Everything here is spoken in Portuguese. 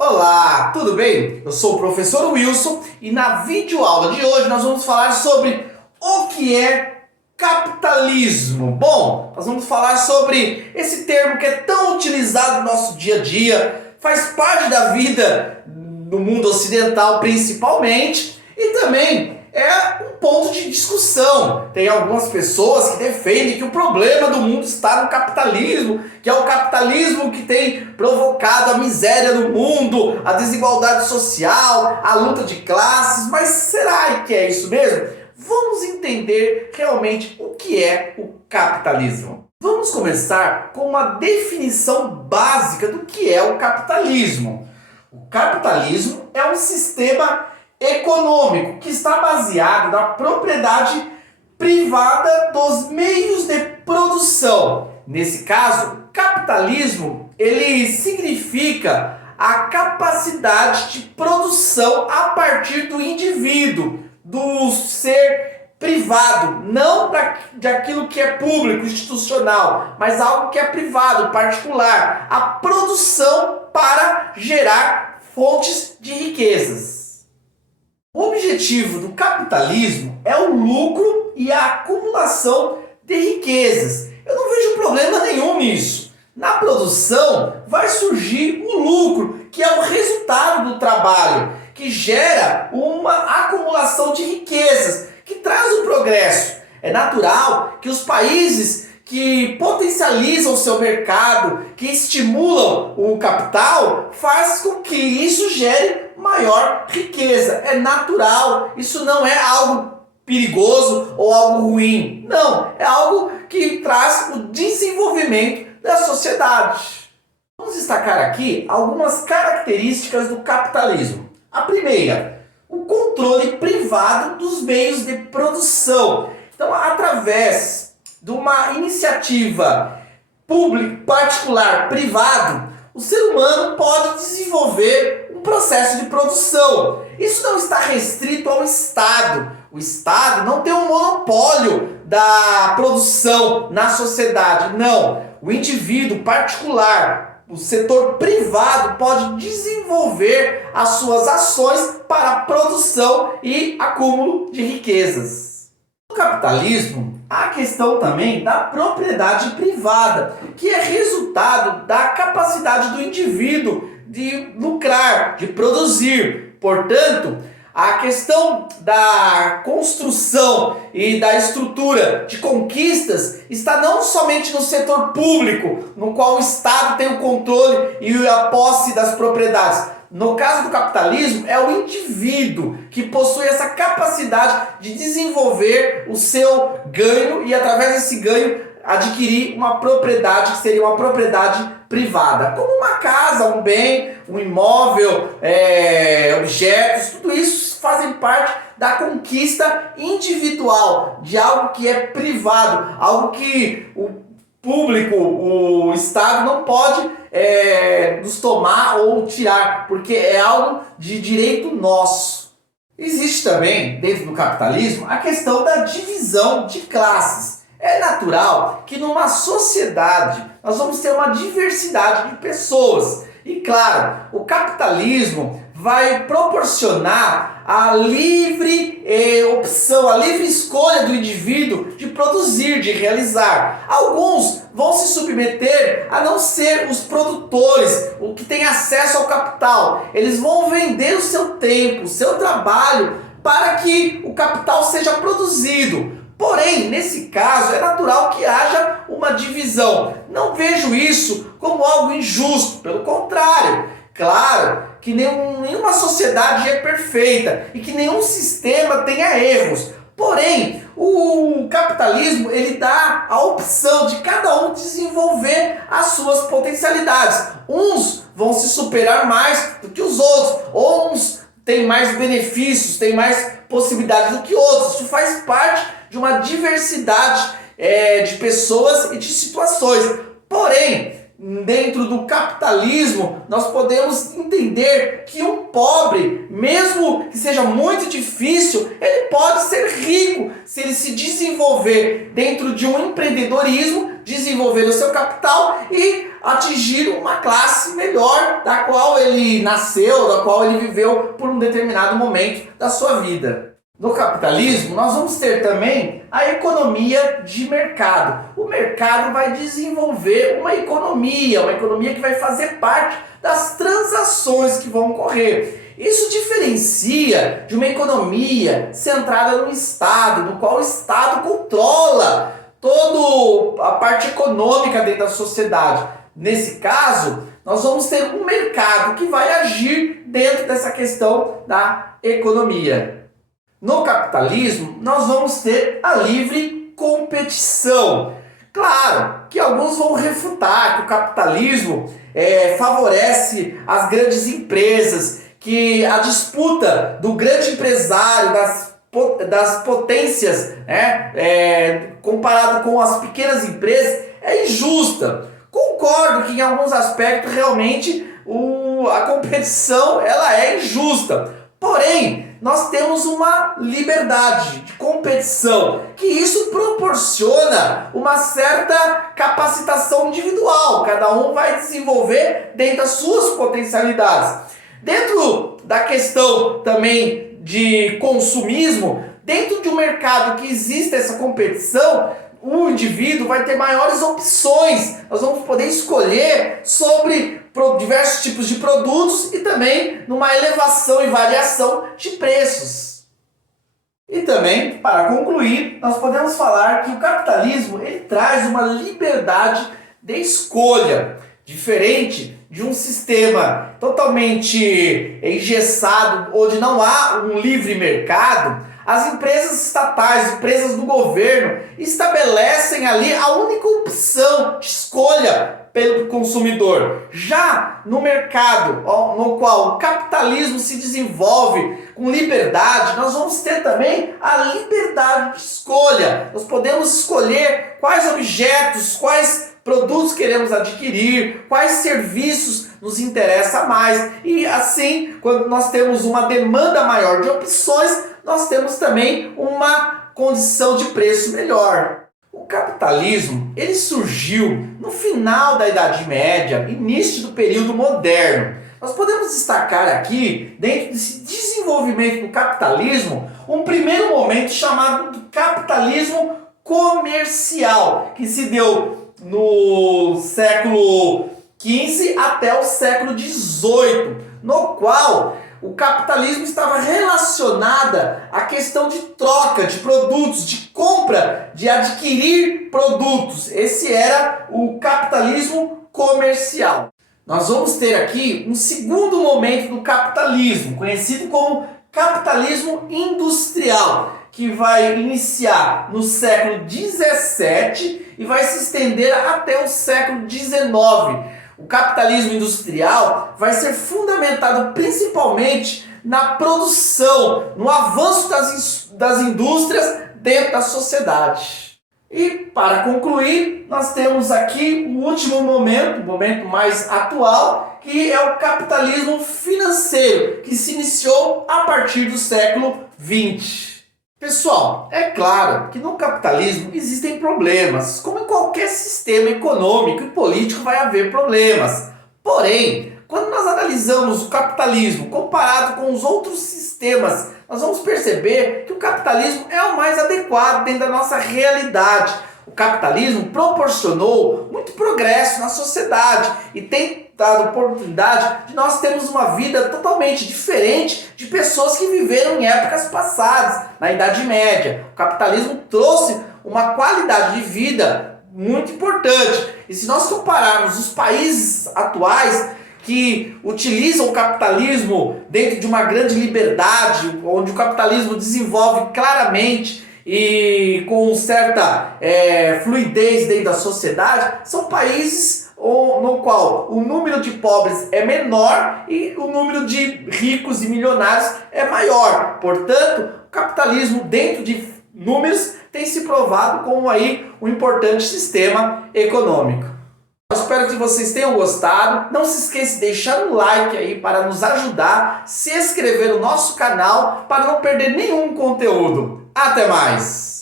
Olá, tudo bem? Eu sou o professor Wilson e na videoaula de hoje nós vamos falar sobre o que é capitalismo. Bom, nós vamos falar sobre esse termo que é tão utilizado no nosso dia a dia, faz parte da vida no mundo ocidental principalmente e também é um ponto de discussão. Tem algumas pessoas que defendem que o problema do mundo está no capitalismo, que é o capitalismo que tem provocado a miséria no mundo, a desigualdade social, a luta de classes. Mas será que é isso mesmo? Vamos entender realmente o que é o capitalismo. Vamos começar com uma definição básica do que é o capitalismo. O capitalismo é um sistema econômico que está baseado na propriedade privada dos meios de produção. Nesse caso, capitalismo, ele significa a capacidade de produção a partir do indivíduo, do ser privado, não daquilo que é público, institucional, mas algo que é privado, particular, a produção para gerar fontes de riquezas. O objetivo do capitalismo é o lucro e a acumulação de riquezas. Eu não vejo problema nenhum nisso. Na produção vai surgir o lucro, que é o resultado do trabalho, que gera uma acumulação de riquezas, que traz o progresso. É natural que os países que potencializam o seu mercado, que estimulam o capital, faz com que isso gere maior riqueza. É natural, isso não é algo perigoso ou algo ruim. Não, é algo que traz o desenvolvimento da sociedade. Vamos destacar aqui algumas características do capitalismo. A primeira, o controle privado dos meios de produção. Então, através de uma iniciativa pública, particular, privado, o ser humano pode desenvolver um processo de produção. Isso não está restrito ao Estado. O Estado não tem um monopólio da produção na sociedade. Não. O indivíduo particular, o setor privado pode desenvolver as suas ações para a produção e acúmulo de riquezas. No capitalismo, há a questão também da propriedade privada, que é resultado da capacidade do indivíduo de lucrar, de produzir. Portanto, a questão da construção e da estrutura de conquistas está não somente no setor público, no qual o Estado tem o controle e a posse das propriedades. No caso do capitalismo, é o indivíduo que possui essa capacidade de desenvolver o seu ganho e, através desse ganho, adquirir uma propriedade que seria uma propriedade privada, como uma casa, um bem, um imóvel, objetos, tudo isso fazem parte da conquista individual de algo que é privado, algo que o público, o Estado não pode nos tomar ou tirar, porque é algo de direito nosso. Existe também, dentro do capitalismo, a questão da divisão de classes. É natural que numa sociedade nós vamos ter uma diversidade de pessoas. E claro, o capitalismo vai proporcionar a livre opção, a livre escolha do indivíduo de produzir, de realizar. Alguns vão se submeter a não ser os produtores, o que tem acesso ao capital. Eles vão vender o seu tempo, o seu trabalho, para que o capital seja produzido. Porém, nesse caso, é natural que haja uma divisão. Não vejo isso como algo injusto, pelo contrário. Claro que nenhuma sociedade é perfeita e que nenhum sistema tenha erros. Porém, o capitalismo ele dá a opção de cada um desenvolver as suas potencialidades. Uns vão se superar mais do que os outros, uns têm mais benefícios, têm mais possibilidades do que outros. Isso faz parte de uma diversidade de pessoas e de situações. Porém, dentro do capitalismo, nós podemos entender que um pobre, mesmo que seja muito difícil, ele pode ser rico se ele se desenvolver dentro de um empreendedorismo, desenvolver o seu capital e atingir uma classe melhor da qual ele nasceu, da qual ele viveu por um determinado momento da sua vida. No capitalismo, nós vamos ter também a economia de mercado. O mercado vai desenvolver uma economia que vai fazer parte das transações que vão ocorrer. Isso diferencia de uma economia centrada no Estado, no qual o Estado controla toda a parte econômica dentro da sociedade. Nesse caso, nós vamos ter um mercado que vai agir dentro dessa questão da economia. No capitalismo, nós vamos ter a livre competição. Claro que alguns vão refutar que o capitalismo favorece as grandes empresas, que a disputa do grande empresário, das potências, comparado com as pequenas empresas, é injusta. Concordo que em alguns aspectos realmente a competição ela é injusta. Porém, nós temos uma liberdade de competição, que isso proporciona uma certa capacitação individual. Cada um vai desenvolver dentro das suas potencialidades. Dentro da questão também de consumismo, dentro de um mercado que existe essa competição, o indivíduo vai ter maiores opções. Nós vamos poder escolher sobre diversos tipos de produtos e também numa elevação e variação de preços. E também, para concluir, nós podemos falar que o capitalismo ele traz uma liberdade de escolha, diferente de um sistema totalmente engessado, onde não há um livre mercado. As empresas estatais, empresas do governo, estabelecem ali a única opção de escolha pelo consumidor. Já no mercado, no qual o capitalismo se desenvolve com liberdade, nós vamos ter também a liberdade de escolha. Nós podemos escolher quais objetos, quais produtos queremos adquirir, quais serviços nos interessa mais. E assim, quando nós temos uma demanda maior de opções, nós temos também uma condição de preço melhor. O capitalismo ele surgiu no final da Idade Média, início do período moderno. Nós podemos destacar aqui, dentro desse desenvolvimento do capitalismo, um primeiro momento chamado de capitalismo comercial, que se deu no século XV até o século XVIII, no qual o capitalismo estava relacionado à questão de troca de produtos, de compra, de adquirir produtos. Esse era o capitalismo comercial. Nós vamos ter aqui um segundo momento do capitalismo, conhecido como capitalismo industrial, que vai iniciar no século XVII e vai se estender até o século XIX. O capitalismo industrial vai ser fundamentado principalmente na produção, no avanço das indústrias dentro da sociedade. E para concluir, nós temos aqui o último momento, o momento mais atual, que é o capitalismo financeiro, que se iniciou a partir do século XX. Pessoal, é claro que no capitalismo existem problemas, como em qualquer sistema econômico e político vai haver problemas. Porém, quando nós analisamos o capitalismo comparado com os outros sistemas, nós vamos perceber que o capitalismo é o mais adequado dentro da nossa realidade. O capitalismo proporcionou muito progresso na sociedade e tem dado a oportunidade de nós termos uma vida totalmente diferente de pessoas que viveram em épocas passadas, na Idade Média. O capitalismo trouxe uma qualidade de vida muito importante. E se nós compararmos os países atuais que utilizam o capitalismo dentro de uma grande liberdade, onde o capitalismo desenvolve claramente e com certa fluidez dentro da sociedade, são países no qual o número de pobres é menor e o número de ricos e milionários é maior. Portanto, o capitalismo dentro de números tem se provado como aí um importante sistema econômico. Nós espero que vocês tenham gostado. Não se esqueça de deixar um like aí para nos ajudar, se inscrever no nosso canal para não perder nenhum conteúdo. Até mais!